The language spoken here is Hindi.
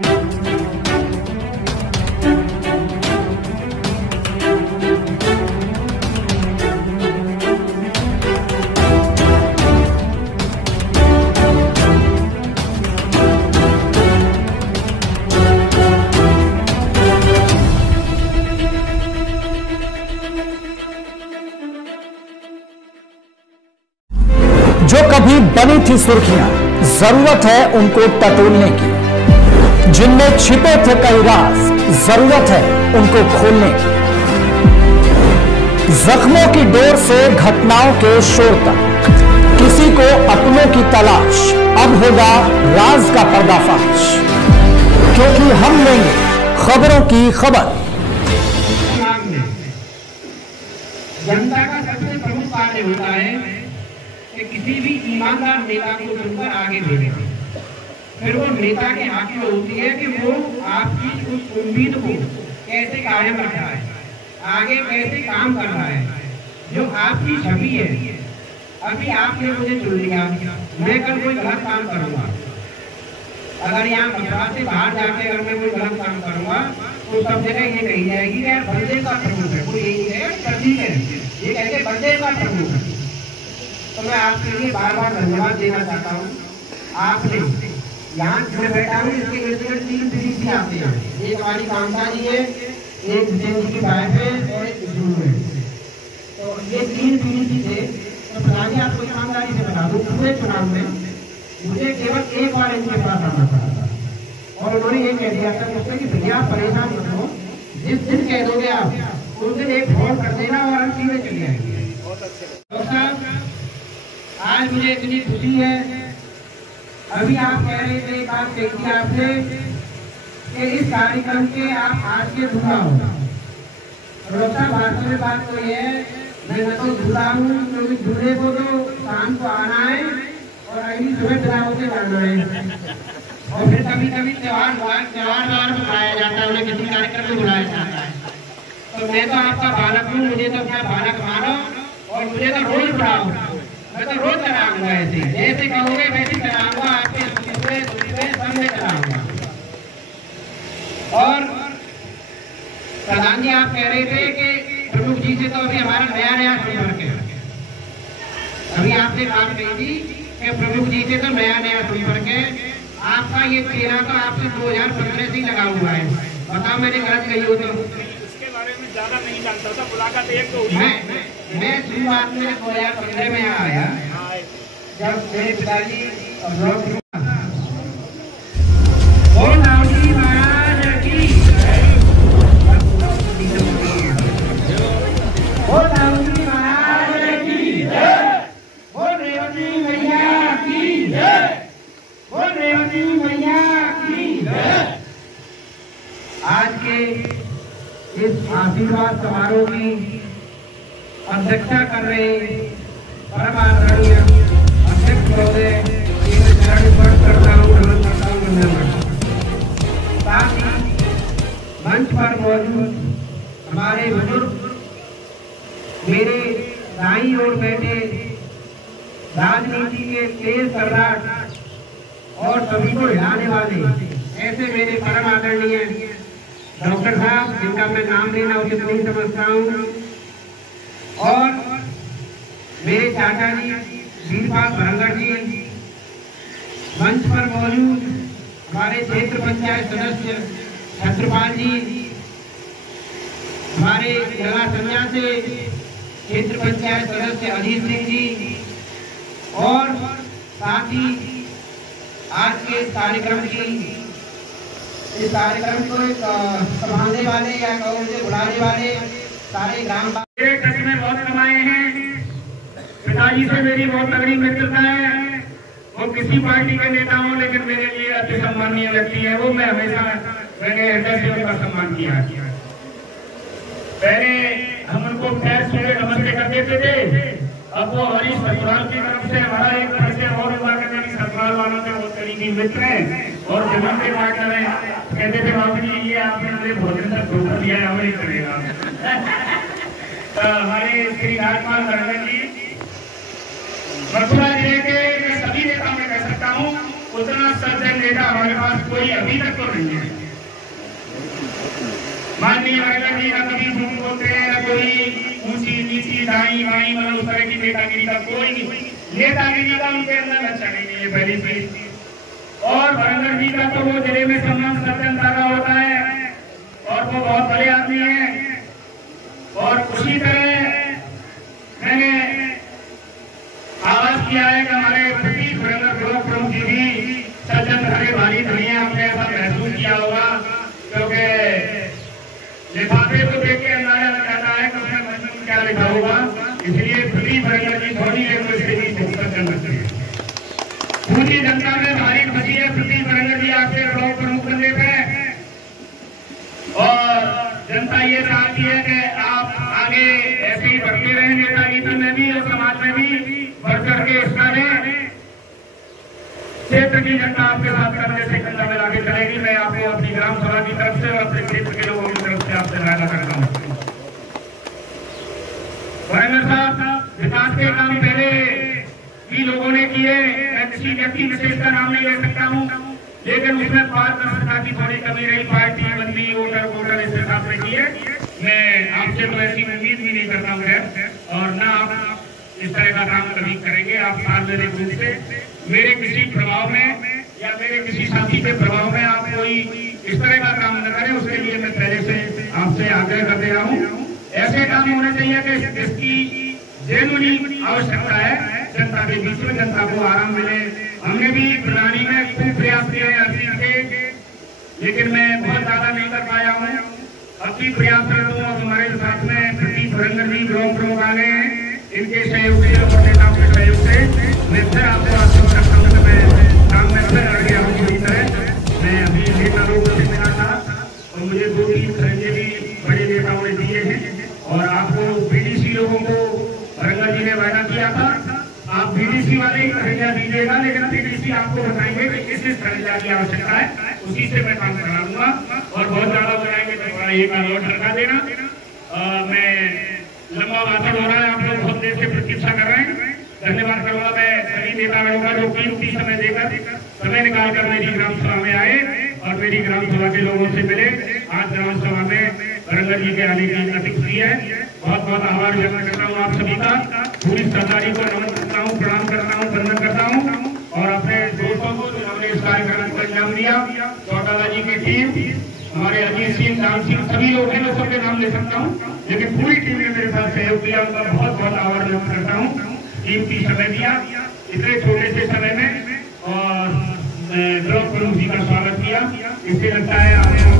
जो कभी बनी थी सुर्खियां, जरूरत है उनको टटोलने की। जिनमें छिपे थे कई राज, जरूरत है उनको खोलने की। जख्मों की डोर से घटनाओं के शोर तक, किसी को अपनों की तलाश, अब होगा राज का पर्दाफाश। क्योंकि हम लेंगे खबरों की खबर। जनता का सबसे प्रमुख कार्य होता है कि किसी भी ईमानदार नेता को चुनकर आगे भेजें। फिर वो नेता के हाथ में होती है कि वो आपकी उस उम्मीद को कैसे कायम रख रहा है, आगे कैसे काम कर रहा है। जो आपकी छवि है, अभी आपने मुझे चुन लिया, मैं कल कोई गलत काम करूंगा, अगर यहाँ मथुरा से बाहर जाके अगर मैं कोई गलत काम करूंगा तो सब जगह ये कही जाएगी कि यार बंदे का प्रमुख है, कोई यही है प्रतीक है, ये कहते बंदे का प्रमुख है। तो मैं आपके लिए बार बार धन्यवाद देना चाहता हूँ। आपने यहाँ मैं बैठा हूँ, इसके इर्द गिर्द 3 पीढ़ी आते हैं। एक हमारी कांता जी है, एक जितेंद्र जी की वाइफ है और एक विष्णु है। तो ये 3 पीढ़ी थे। तो प्रधान जी आपको ईमानदारी से बता दूँ, पूरे चुनाव में मुझे केवल एक बार इनके पास आना पड़ा था और उन्होंने ये कह दिया था मुझसे कि भैया परेशान मत हो, जिस दिन कह दोगे आप उस दिन एक फोन कर देना और हम सीधे चले आएंगे। डॉक्टर साहब, आज मुझे इतनी खुशी है। अभी आप कह रहे थे, एक बात कही थी आपने कि इस कार्यक्रम के आप आज के जुड़ा हो। डॉक्टर साहब, वास्तव में बात तो ये है, मैं न तो जुड़ा हूँ क्योंकि जुड़े को तो शाम को आना है और अगली सुबह बिना होके जाना है। और फिर कभी कभी त्योहार बुलाया जाता है, उन्हें किसी कार्यक्रम में बुलाया जाता है। तो मैं तो आपका बालक हूँ, मुझे तो अपना बालक मानो और मुझे तो रोज बुलाओ। मैं तो रोज चलाऊंगा, ऐसे जैसे कहोगे वैसे चलाऊंगा, आपके सब में चलाऊंगा। और प्रधान जी आप कह रहे थे कि प्रमुख जी से तो अभी हमारा नया संपर्क है। अभी आपने बात कही थी कि प्रमुख जी से तो नया संपर्क है। आपका ये चेहरा तो आपसे 2015 से ही लगा हुआ है। बताओ मैंने गलत कही हो तो? इसके बारे में ज्यादा नहीं जानता था, मुलाकात एक तो मैं शुरुआत में 2015 में आया, जब मेरे पिताजी आज के इस आशीर्वाद समारोह की अध्यक्षता कर रहे परम आदरणीय अध्यक्ष महोदय, चरण स्पर्श करता हूँ, नमन करता हूँ, वंदन करता हूँ। साथ ही मंच पर मौजूद हमारे बुजुर्ग, मेरे दाईं ओर बैठे राजनीति के तेज सम्राट और सभी को हिलाने वाले ऐसे मेरे परम आदरणीय डॉक्टर साहब, जिनका मैं नाम लेना उचित नहीं समझता हूँ, और मेरे चाचा जी वीरपाल भरंगड़ जी, मंच पर मौजूद हमारे क्षेत्र पंचायत सदस्य छत्रपाल जी, हमारे जला संज्ञा से क्षेत्र पंचायत सदस्य अजीत सिंह जी, और साथ ही आज के इस कार्यक्रम को संभालने वाले या मुझे बुलाने वाले सारे ग्राम में बहुत कमाए हैं। पिताजी से मेरी बहुत तगड़ी मित्रता है। वो किसी पार्टी के नेता हो, लेकिन मेरे लिए अति सम्मानीय व्यक्ति है। वो मैं हमेशा मैंने हृदय से उनका सम्मान किया। पहले हम उनको पैर छू के नमस्ते कर देते थे, अब वो हमारी ससुराल की तरफ से हमारा एक परिचय और हुआ करते कि ससुराल वालों से बहुत करीबी मित्र हैं और जमीन के पार्टनर हैं। कहते थे बाबू जी, ये आपने हमें भोजन तक धोखा दिया है, हमें करेगा। तो हमारे श्री राजपाल भरंगड़ जी मथुरा जिले के सभी नेता में कह सकता हूँ, उतना सज्जन नेता हमारे पास कोई अभी तक तो नहीं है। माननीय वैगन जी का कभी झूठ बोलते हैं, या कोई ऊंची नीची दाई बाई मतलब उस तरह की नेतागिरी का कोई नहीं, नेतागिरी का उनके अंदर लक्षण ही नहीं है पहली चीज। और वैगन जी का तो वो जिले में सम्मान सज्जनता का होता है और वो बहुत बड़े आदमी हैं। और उसी तरह मैंने आवाज किया है कि हमारे प्रतीक ब्लॉक प्रमुख जी भी सज्जन हरे भारी धनी आपने ऐसा महसूस किया होगा, क्योंकि लिफाफे को देख के अंदाजा लगाता है कि उसमें मजबूत क्या लिखा होगा। इसलिए प्रदीप रंजन जी थोड़ी देर में इसके बीच डिस्कस कर सकते हैं। पूरी जनता में भारी खुशी है प्रदीप रंजन जी आपके ब्लॉक प्रमुख बनने पे, और जनता ये चाहती है कि आप आगे ऐसे ही बढ़ते रहे नेतागिरी में भी और समाज में भी बढ़ चढ़ के हिस्सा लें। क्षेत्र की जनता आपके साथ करने से कंधा मिला के चलेगी। मैं आपको अपनी ग्राम सभा की तरफ से और अपने क्षेत्र के लोगों की तरफ से आपसे वादा करता हूँ। वैगन साहब, विकास के काम पहले भी लोगों ने किए, मैं किसी व्यक्ति विशेष का नाम नहीं ले सकता हूँ, लेकिन उसमें पारदर्शिता की थोड़ी कमी रही, पार्टी बदली, वोटर इस हिसाब से किए। मैं आपसे तो ऐसी उम्मीद भी नहीं करता हूँ और न आप इस तरह का काम कभी करेंगे। आप सार्वजनिक रूप से मेरे किसी प्रभाव में या मेरे किसी साथी के प्रभाव में आप कोई इस तरह का काम न करें, उसके लिए मैं पहले से आपसे आग्रह कर दे रहा हूँ। ऐसे काम होने चाहिए कि जिसकी जेन्युइन आवश्यकता है जनता के बीच में, जनता को आराम मिले। हमने भी प्रणाली में खूब प्रयास किए हर चीज के, लेकिन मैं बहुत ज्यादा नहीं कर पाया हूँ। अपनी प्रयास कर दूँ। और हमारे साथ में प्रदीप रंजन जी ब्लॉक प्रमुख आ गए हैं, इनके सहयोग से और नेताओं के सहयोग से मैं फिर आपको आश्वस्त करता हूँ कि मैं काम में फिर अड़ गया हूँ पूरी तरह। मैं अभी नेता लोगों से मिला था और मुझे 2-3 खर्चे भी बड़े नेताओं ने दिए हैं। और आपको बीडीसी लोगों को रंगा जी ने वादा किया था, आप बीडीसी वाले ही खर्चा दीजिएगा, लेकिन बीडीसी आपको बताएंगे कि किस खर्चा की आवश्यकता है, उसी से मैं काम करा दूंगा। और बहुत ज्यादा बनाएंगे तो थोड़ा एक और ठरका देना। मैं लंबा भाषण हो रहा है, आप लोग बहुत देर से प्रतीक्षा कर रहे हैं। धन्यवाद करूंगा मैं सभी नेताओं का जो कीमती समय देकर समय निकालकर मेरी ग्राम सभा में आए और मेरी ग्राम सभा के लोगों से मिले। आज ग्राम सभा में रंजन जी के आने की अति खुशी है। बहुत बहुत आभार व्यक्त करता हूँ आप सभी का। पूरी सरदारी को नमन करता हूँ, प्रणाम करता हूँ, वंदन करता हूँ। और अपने दोस्तों को जिन्होंने इस कार्यक्रम को अंजाम दिया, चौटाला जी की टीम, हमारे अजीत सिंह, राम सिंह, सभी लोग हैं, सबके नाम ले सकता हूँ, लेकिन पूरी टीम ने मेरे साथ सहयोग किया, उनका बहुत बहुत आभार व्यक्त करता हूँ। कीमती समय दिया इतने छोटे से समय में, और ब्लॉक प्रमुख जी का स्वागत किया। इससे लगता है